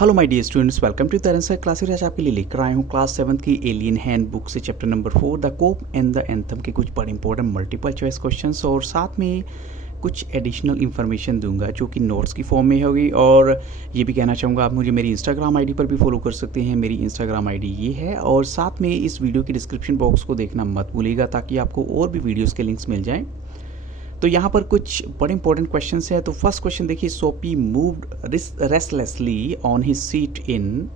Hello my dear students, welcome to Taran sir classes. आज आपके लिए लेकर आया हूँ क्लास 7 की एलियन हैंड बुक से chapter number 4 the cop and the anthem के कुछ बड़े इंपॉर्टेंट मल्टीपल चॉइस क्वेश्चंस और साथ में कुछ एडिशनल इन्फॉर्मेशन दूंगा जो कि नोट्स की फॉर्म में होगी। और ये भी कहना चाहूँगा आप मुझे मेरी इंस्टाग्राम आईडी पर भी फॉलो कर सकते हैं। मेरी इंस्टाग्राम आईडी ये है और साथ में इस वीडियो के डिस्क्रिप्शन बॉक्स को देखना मत भूलिएगा ताकि आपको और भी वीडियोज़ के लिंक्स मिल जाएँ। तो यहाँ पर कुछ बड़े इंपॉर्टेंट क्वेश्चंस हैं। तो फर्स्ट क्वेश्चन देखिए, Soapy moved restlessly on his seat in.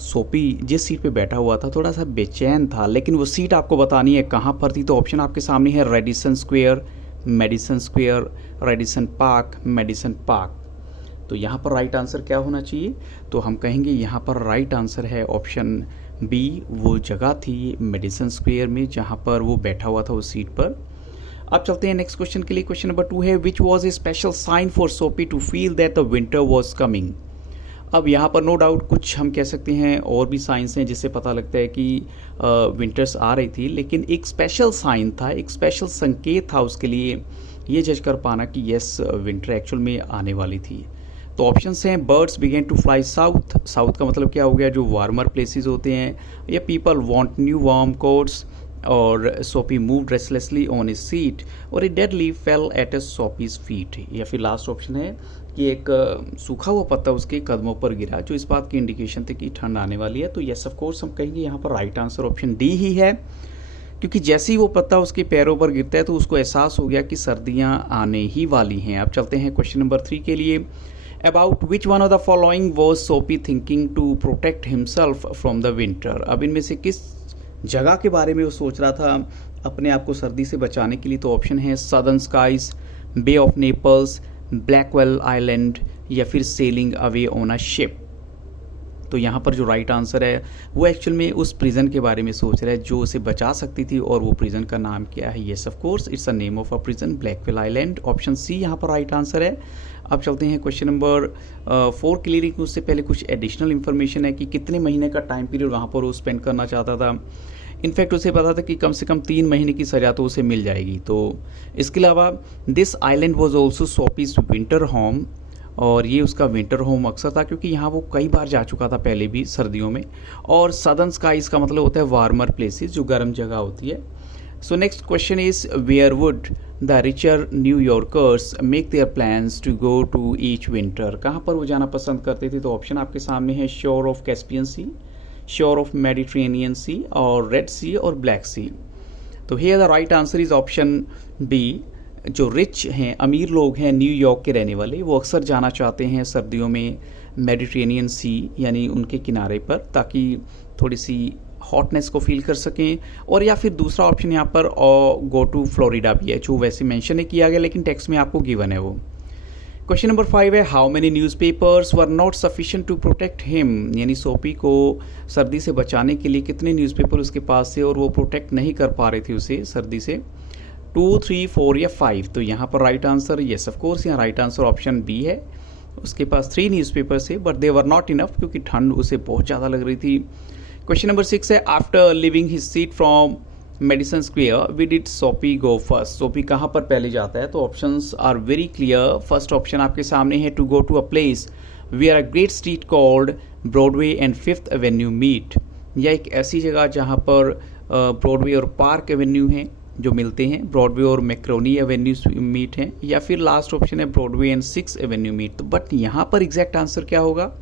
Soapy जिस सीट पे बैठा हुआ था थोड़ा सा बेचैन था, लेकिन वो सीट आपको बतानी है कहाँ पर थी। तो ऑप्शन आपके सामने है Radisson Square, Madison Square, Radisson Park, Madison Park. तो यहाँ पर राइट आंसर क्या होना चाहिए? तो हम कहेंगे यहाँ पर राइट आंसर है ऑप्शन बी, वो जगह थी मेडिसन स्क्वायर में जहाँ पर वो बैठा हुआ था उस सीट पर। अब चलते हैं नेक्स्ट क्वेश्चन के लिए। क्वेश्चन नंबर 2 है, which was a special sign for Soapy to feel that the winter was coming. अब यहाँ पर नो डाउट कुछ हम कह सकते हैं और भी साइंस हैं जिससे पता लगता है कि विंटर्स आ रही थी, लेकिन एक स्पेशल साइन था, एक स्पेशल संकेत था उसके लिए ये जज कर पाना कि यस विंटर एक्चुअल में आने वाली थी। तो ऑप्शंस हैं, birds begin to fly south. South का मतलब क्या हो गया? जो वार्मर प्लेसेस होते हैं, या people want new warm coats, और Soapy move restlessly on his seat, और a dead leaf fell at Soapy's feet. या फिर लास्ट ऑप्शन है कि एक सूखा हुआ पत्ता उसके कदमों पर गिरा, जो इस बात की इंडिकेशन थी कि ठंड आने वाली है। तो यस ऑफ कोर्स हम कहेंगे यहाँ पर राइट आंसर ऑप्शन डी ही है, क्योंकि जैसे ही वो पत्ता उसके पैरों पर गिरता है तो उसको एहसास हो गया कि सर्दियाँ आने ही वाली हैं। अब चलते हैं क्वेश्चन नंबर 3 के लिए। About which one of the following was Soapy thinking to protect himself from the winter. अब इनमें से किस जगह के बारे में वो सोच रहा था अपने आप को सर्दी से बचाने के लिए? तो ऑप्शन है Southern Skies, Bay of Naples, Blackwell Island, या फिर sailing away on a ship. तो यहाँ पर जो राइट आंसर है वो एक्चुअल में उस प्रिजन के बारे में सोच रहा है जो उसे बचा सकती थी, और वो प्रिजन का नाम क्या है? Yes of course it's a name of a prison, Blackwell Island. Option C यहाँ पर राइट आंसर है। अब चलते हैं क्वेश्चन नंबर 4 क्लियरिंग। उससे पहले कुछ एडिशनल इन्फॉर्मेशन है कि कितने महीने का टाइम पीरियड वहाँ पर वो स्पेंड करना चाहता था। इनफैक्ट उसे पता था कि कम से कम 3 महीने की सजा तो उसे मिल जाएगी। तो इसके अलावा this island was also Soapy's winter home, और ये उसका विंटर होम अक्सर था क्योंकि यहाँ वो कई बार जा चुका था पहले भी सर्दियों में। और सदर्न स्काईज का मतलब होता है वार्मर प्लेसेस, जो गर्म जगह होती है। So next question is, where would the richer New Yorkers make their plans to go to each winter. कहाँ पर वो जाना पसंद करते थे? तो ऑप्शन आपके सामने है शोर ऑफ कैस्पियन सी, शोर ऑफ मेडिटेरेनियन सी, और रेड सी, और ब्लैक सी। तो here the right answer is option B. जो रिच हैं, अमीर लोग हैं, न्यूयॉर्क के रहने वाले, वो अक्सर जाना चाहते हैं सर्दियों में मेडिटेरेनियन सी यानी उनके किनारे पर, ताकि थोड़ी सी हॉटनेस को फील कर सकें। और या फिर दूसरा ऑप्शन यहाँ पर गो टू फ्लोरिडा भी है, जो वैसे मेंशन नहीं किया गया लेकिन टेक्स्ट में आपको गिवन है वो। क्वेश्चन नंबर 5 है, how many newspapers were not sufficient to protect him. यानी सोपी को सर्दी से बचाने के लिए कितने न्यूज़पेपर उसके पास थे और वो प्रोटेक्ट नहीं कर पा रहे थे उसे सर्दी से? 2, 3, 4 या 5। तो यहाँ पर right answer yes of course यहाँ राइट आंसर ऑप्शन बी है। उसके पास 3 न्यूज़पेपर थे, but they were not enough क्योंकि ठंड उसे बहुत ज़्यादा लग रही थी। क्वेश्चन नंबर 6 है, after living his seat from Madison Square we did Soapy go first. सोपी कहाँ पर पहले जाता है? तो options are very clear. First option आपके सामने है, to go to a place where a great street called Broadway and 5th Avenue meet. यह एक ऐसी जगह जहाँ पर ब्रॉडवे और पार्क एवेन्यू हैं जो मिलते हैं, ब्रॉडवे और मैक्रोनी एवेन्यू मीट हैं, या फिर लास्ट ऑप्शन है Broadway and 6th Avenue meet. तो बट यहाँ पर एग्जैक्ट आंसर क्या होगा?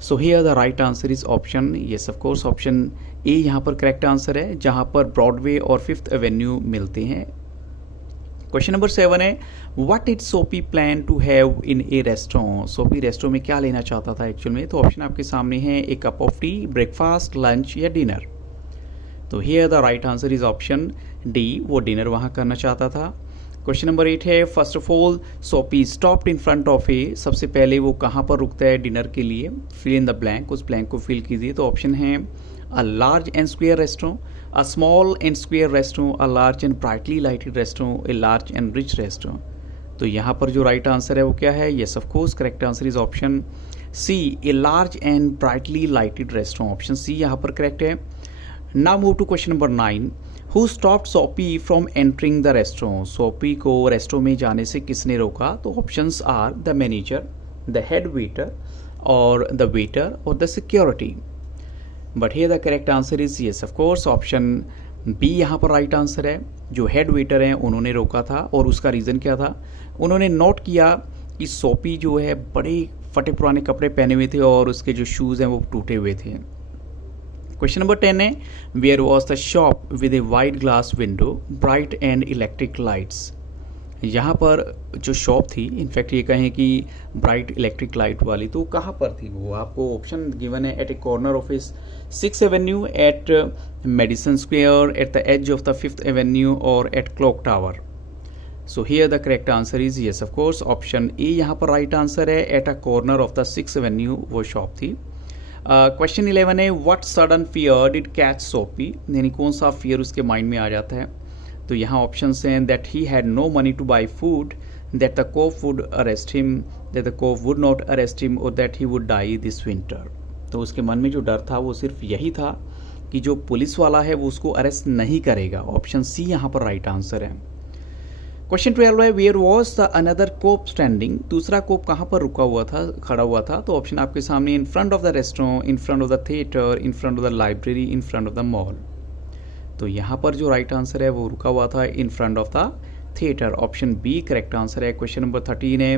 So here the right answer is option yes of course option A यहाँ पर करेक्ट आंसर है, जहाँ पर ब्रॉडवे और 5th एवेन्यू मिलते हैं। क्वेश्चन नंबर 7 है, what did Soapy plan to have in a restaurant. Soapy restaurant में क्या लेना चाहता था एक्चुअल में? तो ऑप्शन आपके सामने है, a cup of tea, breakfast, lunch, या डिनर। तो here the right answer is option D, वो डिनर वहाँ करना चाहता था। क्वेश्चन नंबर 8 है, first of all Soapy stopped in front of a. सबसे पहले वो कहाँ पर रुकता है डिनर के लिए? फिल इन द ब्लैंक, उस ब्लैंक को फिल कीजिए। तो ऑप्शन है, a large and square restaurant, a small and square restaurant, a large and brightly lighted restaurant, A large and rich restaurant. तो यहाँ पर जो राइट आंसर है वो क्या है? Yes of course correct answer is option C, a large and brightly lighted restaurant. Option C यहाँ पर करेक्ट है। Now move to question number 9, who stopped Soapy from entering the restaurant. Soapy को restaurant में जाने से किसने रोका? तो options are the manager, the head waiter, or the waiter or the security? But here the correct answer is yes, of course, option B यहाँ पर right answer है। जो हेड वेटर हैं उन्होंने रोका था, और उसका रीज़न क्या था? उन्होंने नोट किया कि सोपी जो है बड़े फटे पुराने कपड़े पहने हुए थे और उसके जो शूज़ हैं वो टूटे हुए थे। क्वेश्चन नंबर 10 है, where was the shop with a white glass window, bright and electric lights? यहाँ पर जो शॉप थी, इनफैक्ट ये कहें कि ब्राइट इलेक्ट्रिक लाइट वाली, तो कहाँ पर थी वो? आपको ऑप्शन गिवन है, एट ए कॉर्नर ऑफ इस 6th avenue, at Madison square, at the edge of the 5th avenue, और at clock tower. So here the correct answer is yes, of course, option A यहाँ पर right answer है। At a corner of the 6th avenue वो shop थी। Question 11 है, what sudden fear did catch Soapy? यानी कौन सा fear उसके माइंड में आ जाता है? तो यहाँ ऑप्शन हैं, that he had no money to buy food, that the cop would arrest him, that the cop would not arrest him, और that he would die this winter. तो उसके मन में जो डर था वो सिर्फ यही था कि जो पुलिस वाला है वो उसको अरेस्ट नहीं करेगा। ऑप्शन सी यहाँ पर राइट आंसर है। क्वेश्चन 12 है, where was the another cop standing? दूसरा कोप कहाँ पर रुका हुआ था, खड़ा हुआ था? तो ऑप्शन आपके सामने, इन front of the restaurant, in front of the theatre, in front of the library, in front of the mall. तो यहाँ पर जो राइट आंसर है वो रुका हुआ था in front of the theatre. Option B correct answer है। क्वेश्चन नंबर 13 है,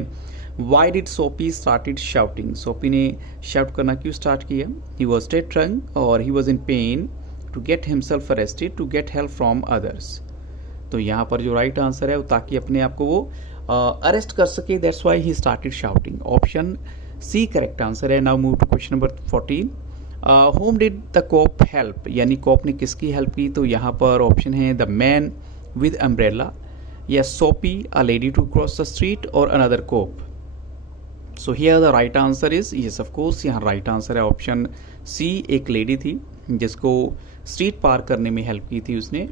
why did Soapy started shouting? Soapy ने शाउट करना क्यों स्टार्ट किया? ही वॉज डेड ड्रंक और he was in pain, to get himself arrested, to get help from others. तो यहाँ पर जो राइट आंसर है वो ताकि अपने आप को वो अरेस्ट कर सके, that's why he started shouting. Option C correct answer है। Now move to question number 14, whom did the cop help? यानी कोप ने किसकी हेल्प की? तो यहाँ पर ऑप्शन है, द मैन विद अम्ब्रेला, या Soapy, a lady to cross the street, और another cop. So here the right answer is yes, of course, यहाँ राइट आंसर है ऑप्शन सी। एक लेडी थी जिसको स्ट्रीट पार करने में हेल्प की थी उसने।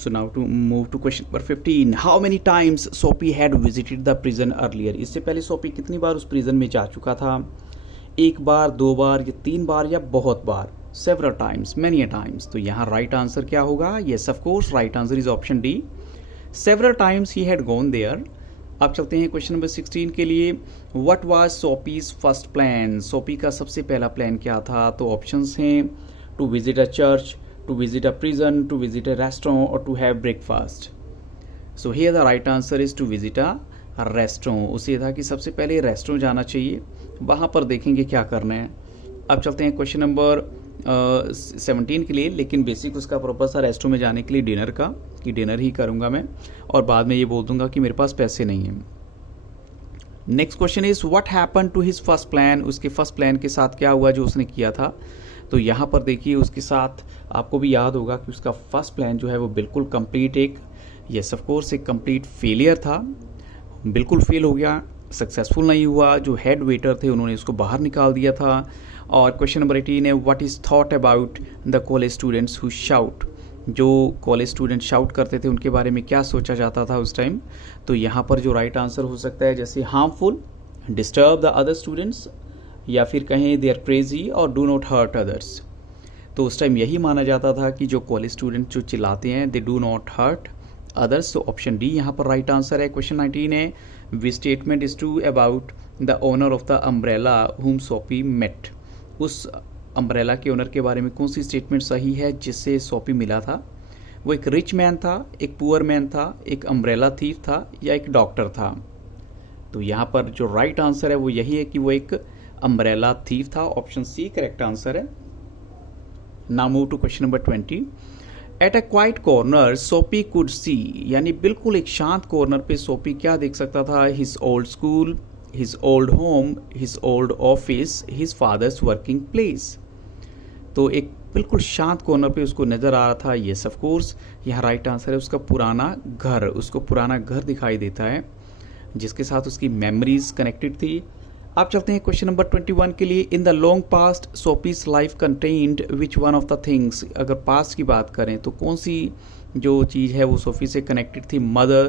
So now to move to question number 15. How many times Sophie had visited the prison earlier? इससे पहले सोपी कितनी बार उस प्रिजन में जा चुका था? एक बार, दो बार, या तीन बार, या बहुत बार? Several times, many a times. तो यहाँ राइट आंसर क्या होगा? Yes, of course, right answer is option D. Several times he had gone there. अब चलते हैं क्वेश्चन नंबर 16 के लिए। What was Sophie's first plan? सोपी का सबसे पहला प्लान क्या था? तो ऑप्शंस हैं, to visit a church, to visit a prison, to visit a restaurant, or to have breakfast. So here the right answer is to visit a restaurant. उसे था कि सबसे पहले रेस्टोरेंट जाना चाहिए, वहाँ पर देखेंगे क्या करना है। अब चलते हैं क्वेश्चन नंबर 17 के लिए, लेकिन बेसिक उसका पर्पस था रेस्टोरेंट में जाने के लिए डिनर का, कि डिनर ही करूँगा मैं, और बाद में ये बोल दूंगा कि मेरे पास पैसे नहीं हैं। Next question is, what happen to his first plan? उसके फर्स्ट प्लान के साथ क्या हुआ जो उसने किया था? तो यहाँ पर देखिए, उसके साथ आपको भी याद होगा कि उसका फर्स्ट प्लान जो है वो बिल्कुल कंप्लीट एक, यस ऑफ कोर्स, एक कंप्लीट फेलियर था। बिल्कुल फेल हो गया, सक्सेसफुल नहीं हुआ। जो हेड वेटर थे उन्होंने उसको बाहर निकाल दिया था। और क्वेश्चन नंबर 18 है, what is thought about the college students who shout? जो कॉलेज स्टूडेंट शाउट करते थे उनके बारे में क्या सोचा जाता था उस टाइम? तो यहाँ पर जो राइट आंसर हो सकता है, जैसे harmful, disturb the other students, या फिर कहें दे आर क्रेजी, और डू नॉट हर्ट अदर्स। तो उस टाइम यही माना जाता था कि जो कॉलेज स्टूडेंट जो चिल्लाते हैं, they do not hurt others. तो ऑप्शन डी यहाँ पर राइट आंसर है। क्वेश्चन 19 है, which statement is true about the owner of the umbrella whom Soapy met? उस अम्ब्रेला के ओनर के बारे में कौन सी स्टेटमेंट सही है जिससे सोपी मिला था? वो एक रिच मैन था, एक पुअर मैन था, एक अम्ब्रेला थीफ था, या एक डॉक्टर था? तो यहाँ पर जो राइट आंसर है वो यही है कि वो एक अम्ब्रेला थीफ था। ऑप्शन सी करेक्ट आंसर है। Now move to question number 20। At a quiet corner Soapy could see, यानी बिल्कुल एक शांत कॉर्नर पे सोपी क्या देख सकता था? His old school, his old home, his old office, his father's working place. तो एक बिल्कुल शांत कॉर्नर पे उसको नजर आ रहा था, येस ऑफ कोर्स, यहाँ राइट आंसर है उसका पुराना घर। उसको पुराना घर दिखाई देता है जिसके साथ उसकी मेमोरीज कनेक्टेड थी। आप चलते हैं क्वेश्चन नंबर 21 के लिए। In the long past Soapy's life contained which one of the things? अगर पास्ट की बात करें तो कौन सी जो चीज़ है वो सोफी से कनेक्टेड थी? Mother,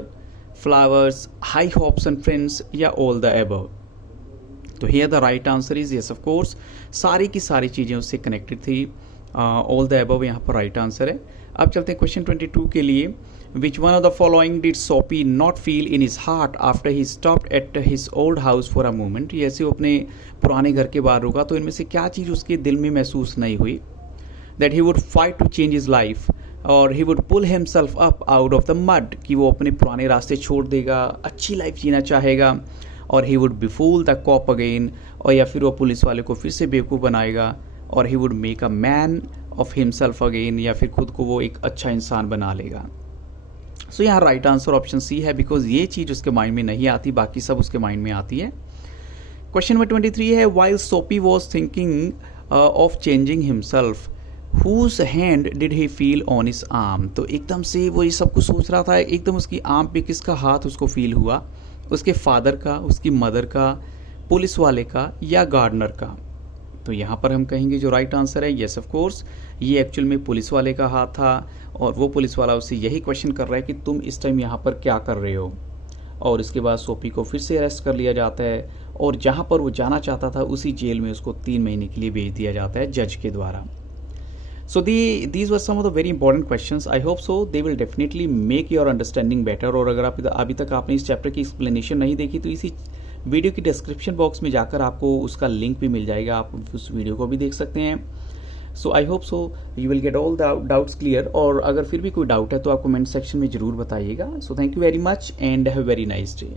flowers, high hopes and friends, या ऑल द अबव? तो here the right answer is yes of course, सारी की सारी चीज़ें उससे कनेक्टेड थी। ऑल द अबव यहाँ पर राइट आंसर है। अब चलते हैं क्वेश्चन 22 के लिए। Which one of the following did Soapy not feel in his heart after he stopped at his old house for a moment? जैसे वो अपने पुराने घर के बाहर रुका तो इनमें से क्या चीज़ उसके दिल में महसूस नहीं हुई? That he would fight to change his life, और he would pull himself up out of the mud, कि वो अपने पुराने रास्ते छोड़ देगा, अच्छी लाइफ जीना चाहेगा, और he would befool the cop again, और या फिर वो पुलिस वाले को फिर से बेवकूफ़ बनाएगा, और he would make a man of himself again, या फिर खुद को वो एक अच्छा इंसान बना लेगा. सो यहाँ राइट आंसर ऑप्शन सी है, बिकॉज ये चीज़ उसके माइंड में नहीं आती, बाकी सब उसके माइंड में आती है. क्वेश्चन नंबर 23 है, while Soapy was thinking of changing himself, whose hand did he feel on his arm. तो एकदम से वो ये सब कुछ सोच रहा था, एकदम उसकी आर्म पे किसका हाथ उसको फील हुआ? उसके फादर का, उसकी मदर का, पुलिस वाले का, या गार्डनर का? तो यहाँ पर हम कहेंगे जो राइट आंसर है, येस ऑफ कोर्स, ये एक्चुअल में पुलिस वाले का हाथ था, और वो पुलिस वाला उससे यही क्वेश्चन कर रहा है कि तुम इस टाइम यहाँ पर क्या कर रहे हो. और इसके बाद सोपी को फिर से अरेस्ट कर लिया जाता है, और जहाँ पर वो जाना चाहता था उसी जेल में उसको 3 महीने के लिए भेज दिया जाता है जज के द्वारा. So these were some of the very important questions. I hope so they will definitely make your understanding better. और अगर आप अभी तक आपने इस चैप्टर की एक्सप्लेनेशन नहीं देखी तो इसी वीडियो की डिस्क्रिप्शन बॉक्स में जाकर आपको उसका लिंक भी मिल जाएगा, आप उस वीडियो को भी देख सकते हैं. So I hope so you will get all doubts clear, और अगर फिर भी कोई डाउट है तो आप कमेंट सेक्शन में ज़रूर बताइएगा. So thank you very much and have a very nice day.